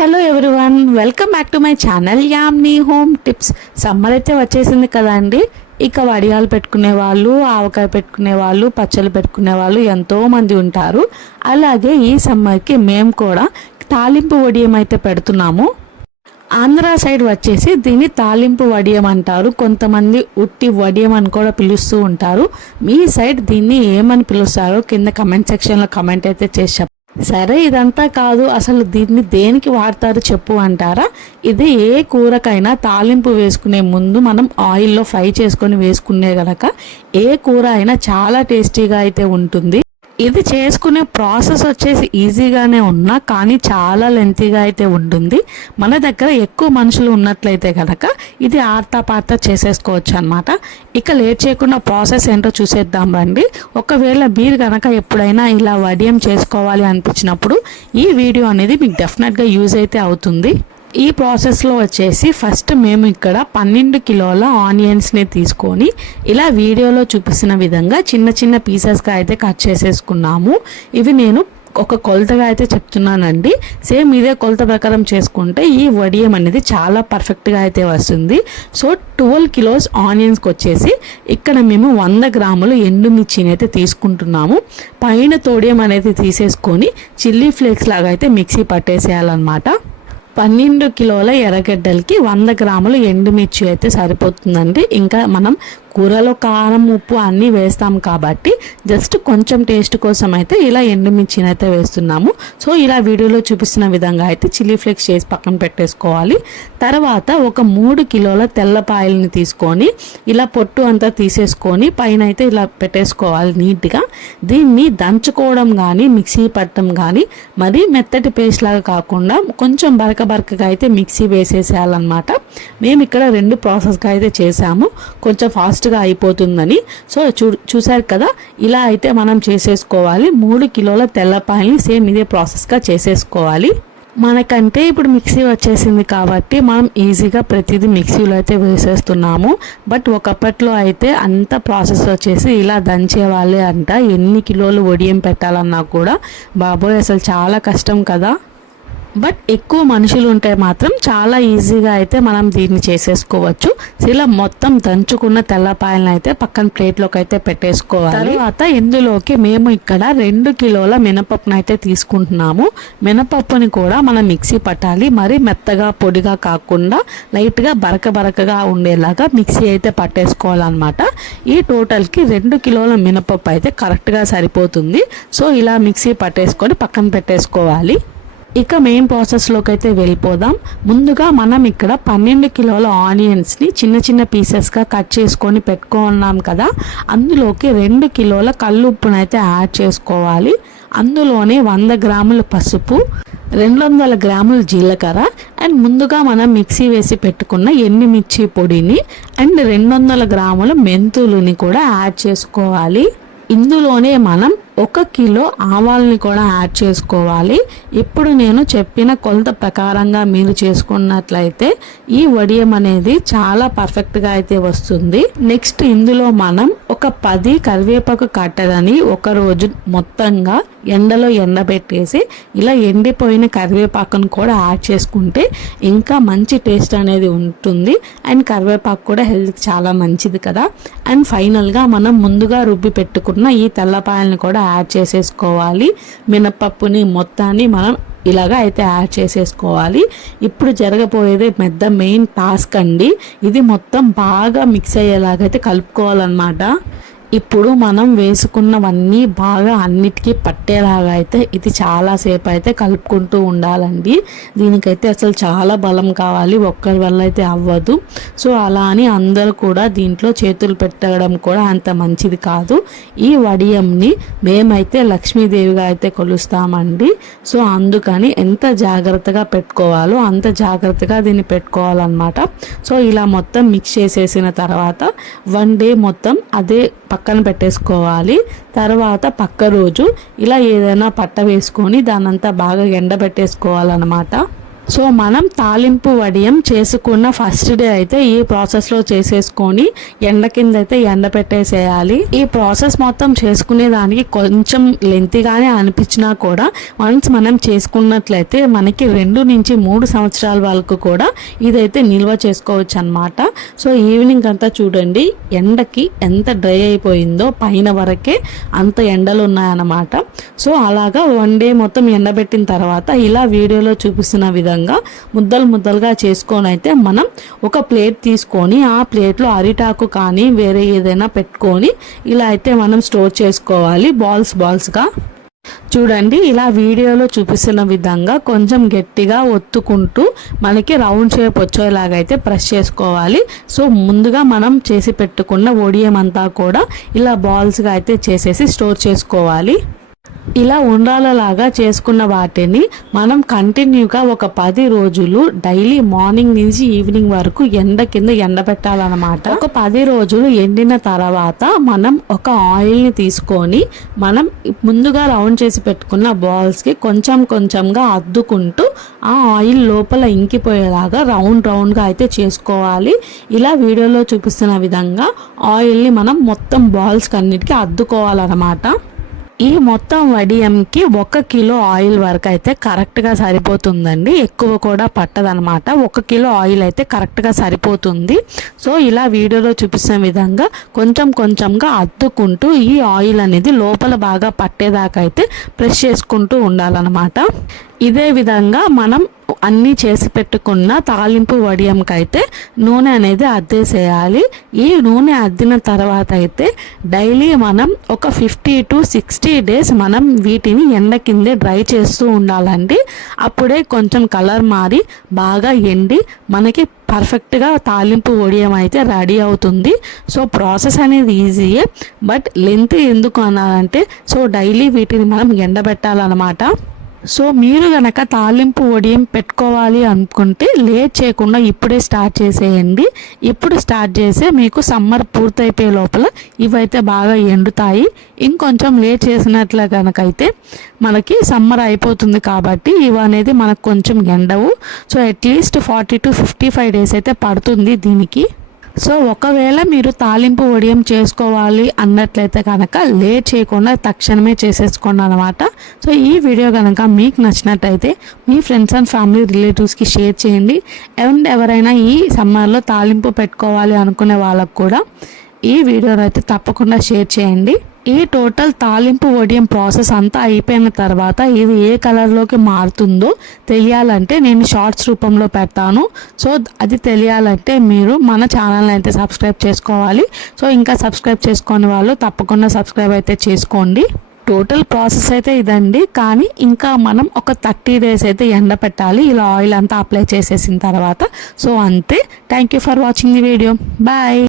Hello everyone, welcome back to my channel Yamini home tips. Summer అయితే వచ్చేసింది కదా అండి. ఇక వడియాలు పెట్టుకునే వాళ్ళు, ఆవకాయ పెట్టుకునే వాళ్ళు, పచ్చళ్ళు పెట్టుకునే వాళ్ళు ఎంతోమంది ఉంటారు. అలాగే ఈ సమ్మర్కి మేము కూడా తాలింపు వడియం అయితే పెడుతున్నాము. ఆంధ్ర సైడ్ వచ్చేసి దీన్ని తాలింపు వడియం అంటారు. కొంతమంది ఉట్టి వడియం అని కూడా పిలుస్తూ ఉంటారు. మీ సైడ్ దీన్ని ఏమని పిలుస్తారో కింద కమెంట్ సెక్షన్లో కమెంట్ అయితే చేసి సరే, ఇదంతా కాదు, అసలు దీన్ని దేనికి వాడతారు చెప్పు అంటారా? ఇది ఏ కూరకైనా తాలింపు వేసుకునే ముందు మనం ఆయిల్లో ఫ్రై చేసుకొని వేసుకునే గనక ఏ కూర అయినా చాలా టేస్టీగా అయితే ఉంటుంది. ఇది చేసుకునే ప్రాసెస్ వచ్చేసి ఈజీగానే ఉన్నా కానీ చాలా లెంతీగా అయితే ఉంటుంది. మన దగ్గర ఎక్కువ మనుషులు ఉన్నట్లయితే కనుక ఇది ఆర్తా పార్తా చేసేసుకోవచ్చు అనమాట. ఇక లేట్ చేయకుండా ప్రాసెస్ ఏంటో చూసేద్దాం రండి. ఒకవేళ మీరు కనుక ఎప్పుడైనా ఇలా వడియం చేసుకోవాలి అనిపించినప్పుడు ఈ వీడియో అనేది మీకు డెఫినెట్గా యూజ్ అయితే అవుతుంది. ఈ ప్రాసెస్లో వచ్చేసి ఫస్ట్ మేము ఇక్కడ 12 కిలోల ఆనియన్స్ని తీసుకొని ఇలా వీడియోలో చూపిస్తున్న విధంగా చిన్న చిన్న పీసెస్గా అయితే కట్ చేసేసుకున్నాము. ఇవి నేను ఒక కొలతగా అయితే చెప్తున్నానండి. సేమ్ ఇదే కొలత ప్రకారం చేసుకుంటే ఈ వడియం అనేది చాలా పర్ఫెక్ట్గా అయితే వస్తుంది. సో 12 కిలోస్ ఆనియన్స్కి వచ్చేసి ఇక్కడ మేము 100 గ్రాములు ఎండుమిర్చిని అయితే తీసుకుంటున్నాము. పైన తోడియం అనేది తీసేసుకొని చిల్లీ ఫ్లేక్స్ లాగా అయితే మిక్సీ పట్టేసేయాలన్నమాట. 12 కిలోల ఎర్రగడ్డలకి 100 గ్రాములు ఎండుమిర్చి అయితే సరిపోతుందండి. ఇంకా మనం కూరలో కారం, ఉప్పు అన్నీ వేస్తాం కాబట్టి జస్ట్ కొంచెం టేస్ట్ కోసం అయితే ఇలా ఎండుమిర్చిని అయితే వేస్తున్నాము. సో ఇలా వీడియోలో చూపిస్తున్న విధంగా అయితే చిల్లీ ఫ్లేక్స్ చేసి పక్కన పెట్టేసుకోవాలి. తర్వాత ఒక 3 కిలోల తెల్లపాయలని తీసుకొని ఇలా పొట్టు అంతా తీసేసుకొని పైన అయితే ఇలా పెట్టేసుకోవాలి నీట్గా. దీన్ని దంచుకోవడం కానీ మిక్సీ పట్టడం కానీ మరీ మెత్తటి పేస్ట్ లాగా కాకుండా కొంచెం బరకగా అయితే మిక్సీ వేసేసేయాలన్నమాట. మేము ఇక్కడ 2 ప్రాసెస్గా అయితే చేసాము, కొంచెం ఫాస్ట్గా అయిపోతుందని. సో చూసారు కదా, ఇలా అయితే మనం చేసేసుకోవాలి. 3 కిలోల తెల్లపాయల్ని సేమ్ ఇదే ప్రాసెస్గా చేసేసుకోవాలి. మనకంటే ఇప్పుడు మిక్సీ వచ్చేసింది కాబట్టి మనం ఈజీగా ప్రతిదీ మిక్సీలో అయితే వేసేస్తున్నాము. బట్ ఒకప్పట్లో అయితే అంత ప్రాసెస్ వచ్చేసి ఇలా దంచేవాళ్ళే అంట. ఎన్ని కిలోలు వడియం పెట్టాలన్నా కూడా బాబోయ్ అసలు చాలా కష్టం కదా. బట్ ఎక్కువ మనుషులు ఉంటే మాత్రం చాలా ఈజీగా అయితే మనం దీన్ని చేసేసుకోవచ్చు. ఇలా మొత్తం దంచుకున్న తెల్లపాయలను అయితే పక్కన ప్లేట్లోకి అయితే పెట్టేసుకోవాలి. తర్వాత ఇందులోకి మేము ఇక్కడ 2 కిలోల మినపప్పును అయితే తీసుకుంటున్నాము. మినపప్పుని కూడా మనం మిక్సీ పట్టాలి. మరి మెత్తగా పొడిగా కాకుండా లైట్గా బరకగా ఉండేలాగా మిక్సీ అయితే పట్టేసుకోవాలన్నమాట. ఈ టోటల్కి 2 కిలోల మినపప్పు అయితే కరెక్ట్గా సరిపోతుంది. సో ఇలా మిక్సీ పట్టేసుకొని పక్కన పెట్టేసుకోవాలి. ఇక మెయిన్ ప్రాసెస్లోకి అయితే వెళ్ళిపోదాం. ముందుగా మనం ఇక్కడ 12 కిలోల ఆనియన్స్ని చిన్న చిన్న పీసెస్గా కట్ చేసుకొని పెట్టుకున్నాం కదా, అందులోకి 2 కిలోల కల్లుప్పును అయితే యాడ్ చేసుకోవాలి. అందులోనే 100 గ్రాముల పసుపు, 200 గ్రాముల జీలకర్ర అండ్ ముందుగా మనం మిక్సీ వేసి పెట్టుకున్న ఎండుమిర్చి పొడిని అండ్ 200 గ్రాముల మెంతులని కూడా యాడ్ చేసుకోవాలి. ఇందులోనే మనం 1 కిలో ఆవాలని కూడా యాడ్ చేసుకోవాలి. ఇప్పుడు నేను చెప్పిన కొలత ప్రకారంగా మీరు చేసుకున్నట్లయితే ఈ వడియం అనేది చాలా పర్ఫెక్ట్గా అయితే వస్తుంది. నెక్స్ట్ ఇందులో మనం ఒక 10 కరివేపాకు కట్టదని ఒక రోజు మొత్తంగా ఎండలో ఎండబెట్టేసి ఇలా ఎండిపోయిన కరివేపాకును కూడా యాడ్ చేసుకుంటే ఇంకా మంచి టేస్ట్ అనేది ఉంటుంది. అండ్ కరివేపాకు కూడా హెల్త్కి చాలా మంచిది కదా. అండ్ ఫైనల్గా మనం ముందుగా రుబ్బి పెట్టుకున్న ఈ తెల్లపాయలను కూడా యాడ్ చేసేసుకోవాలి. మినపప్పుని మొత్తాన్ని మనం ఇలాగా అయితే యాడ్ చేసేసుకోవాలి. ఇప్పుడు జరగబోయేది పెద్ద మెయిన్ టాస్క్ అండి. ఇది మొత్తం బాగా మిక్స్ అయ్యేలాగైతే కలుపుకోవాలన్నమాట. ఇప్పుడు మనం వేసుకున్నవన్నీ బాగా అన్నిటికీ పట్టేలాగా అయితే ఇది చాలాసేపు అయితే కలుపుకుంటూ ఉండాలండి. దీనికైతే అసలు చాలా బలం కావాలి, ఒక్కరి వల్ల అయితే అవ్వదు. సో అలా అని అందరూ కూడా దీంట్లో చేతులు పెట్టడం కూడా అంత మంచిది కాదు. ఈ వడియంని మేమైతే లక్ష్మీదేవిగా అయితే కొలుస్తామండి. సో అందుకని ఎంత జాగ్రత్తగా పెట్టుకోవాలో అంత జాగ్రత్తగా దీన్ని పెట్టుకోవాలన్నమాట. సో ఇలా మొత్తం మిక్స్ చేసేసిన తర్వాత 1 డే మొత్తం అదే పక్కన పెట్టేసుకోవాలి. తర్వాత పక్క రోజు ఇలా ఏదైనా పట్ట వేసుకొని దానంతా బాగా ఎండబెట్టేసుకోవాలన్నమాట. సో మనం తాలింపు వడియం చేసుకున్న ఫస్ట్ డే అయితే ఈ ప్రాసెస్లో చేసేసుకొని ఎండ కింద అయితే ఎండ పెట్టేసేయాలి. ఈ ప్రాసెస్ మొత్తం చేసుకునే దానికి కొంచెం లెంతీగానే అనిపించినా కూడా వన్స్ మనం చేసుకున్నట్లయితే మనకి 2 నుంచి 3 సంవత్సరాల వరకు కూడా ఇదైతే నిల్వ చేసుకోవచ్చు అన్నమాట. సో ఈవినింగ్ అంతా చూడండి ఎండకి ఎంత డ్రై అయిపోయిందో, పైన వరకే అంత ఎండలు ఉన్నాయన్నమాట. సో అలాగా 1 డే మొత్తం ఎండబెట్టిన తర్వాత ఇలా వీడియోలో చూపిస్తున్న విధంగా ముద్దలు ముద్దలుగా చేసుకొని అయితే మనం ఒక ప్లేట్ తీసుకొని ఆ ప్లేట్లో అరిటాకు కానీ వేరే ఏదైనా పెట్టుకొని ఇలా అయితే మనం స్టోర్ చేసుకోవాలి బాల్స్గా. చూడండి ఇలా వీడియోలో చూపిస్తున్న విధంగా కొంచెం గట్టిగా ఒత్తుకుంటూ మనకి రౌండ్ షేప్ వచ్చేలాగైతే ప్రెస్ చేసుకోవాలి. సో ముందుగా మనం చేసి పెట్టుకున్న వడియం అంతా కూడా ఇలా బాల్స్గా అయితే చేసేసి స్టోర్ చేసుకోవాలి. ఇలా ఉండాలలాగా చేసుకున్న వాటిని మనం కంటిన్యూగా ఒక 10 రోజులు డైలీ మార్నింగ్ నుంచి ఈవినింగ్ వరకు ఎండ కింద ఎండబెట్టాలన్నమాట. ఒక 10 రోజులు ఎండిన తర్వాత మనం ఒక ఆయిల్ని తీసుకొని మనం ముందుగా రౌండ్ చేసి పెట్టుకున్న బాల్స్కి కొంచెంగా అద్దుకుంటూ ఆ ఆయిల్ లోపల ఇంకిపోయేలాగా రౌండ్గా అయితే చేసుకోవాలి. ఇలా వీడియోలో చూపిస్తున్న విధంగా ఆయిల్ని మనం మొత్తం బాల్స్కి అన్నిటికీ అద్దుకోవాలన్నమాట. ఈ మొత్తం వడియంకి 1 కిలో ఆయిల్ వరకు అయితే కరెక్ట్గా సరిపోతుందండి, ఎక్కువ కూడా పట్టదనమాట. 1 కిలో ఆయిల్ అయితే కరెక్ట్గా సరిపోతుంది. సో ఇలా వీడియోలో చూపిస్తున్న విధంగా కొంచెంగా అద్దుకుంటూ ఈ ఆయిల్ అనేది లోపల బాగా పట్టేదాకా అయితే ప్రెస్ చేసుకుంటూ ఉండాలన్నమాట. ఇదే విధంగా మనం అన్నీ చేసి పెట్టుకున్న తాలింపు వడియంకైతే నూనె అనేది అద్దేసేయాలి. ఈ నూనె అద్దిన తర్వాత అయితే డైలీ మనం ఒక 50 to 60 డేస్ మనం వీటిని ఎండ కిందే డ్రై చేస్తూ ఉండాలండి. అప్పుడే కొంచెం కలర్ మారి బాగా ఎండి మనకి పర్ఫెక్ట్గా తాలింపు వడియం అయితే రెడీ అవుతుంది. సో ప్రాసెస్ అనేది ఈజీయే, బట్ లెంత్ ఎందుకు అన్నారంటే సో డైలీ వీటిని మనం ఎండబెట్టాలన్నమాట. సో మీరు కనుక తాలింపు వడియం పెట్టుకోవాలి అనుకుంటే లేట్ చేయకుండా ఇప్పుడే స్టార్ట్ చేసేయండి. ఇప్పుడు స్టార్ట్ చేస్తే మీకు సమ్మర్ పూర్తయిపోయే లోపల ఇవైతే బాగా ఎండుతాయి. ఇంకొంచెం లేట్ చేసినట్లే కనుకైతే మనకి సమ్మర్ అయిపోతుంది కాబట్టి ఇవి అనేది మనకు కొంచెం ఎండవు. సో అట్లీస్ట్ 40 to 55 డేస్ అయితే పడుతుంది దీనికి. సో ఒకవేళ మీరు తాలింపు వడియం చేసుకోవాలి అన్నట్లయితే కనుక లేట్ చేయకుండా తక్షణమే చేసేసుకోండి అనమాట. సో ఈ వీడియో కనుక మీకు నచ్చినట్టయితే మీ ఫ్రెండ్స్ అండ్ ఫ్యామిలీ రిలేటివ్స్కి షేర్ చేయండి. అండ్ ఎవరైనా ఈ సమ్మర్లో తాలింపు పెట్టుకోవాలి అనుకునే వాళ్ళకు కూడా ఈ వీడియోని అయితే తప్పకుండా షేర్ చేయండి. ఈ టోటల్ తాలింపు వడియం ప్రాసెస్ అంతా అయిపోయిన తర్వాత ఇది ఏ కలర్లోకి మారుతుందో తెలియాలంటే నేను షార్ట్స్ రూపంలో పెడతాను. సో అది తెలియాలంటే మీరు మన ఛానల్ని అయితే సబ్స్క్రైబ్ చేసుకోవాలి. సో ఇంకా సబ్స్క్రైబ్ చేసుకునే వాళ్ళు తప్పకుండా సబ్స్క్రైబ్ అయితే చేసుకోండి. టోటల్ ప్రాసెస్ అయితే ఇదండి, కానీ ఇంకా మనం ఒక 30 డేస్ అయితే ఎండ పెట్టాలి ఇలా ఆయిల్ అంతా అప్లై చేసేసిన తర్వాత. సో అంతే. Thank you for watching the video. Bye.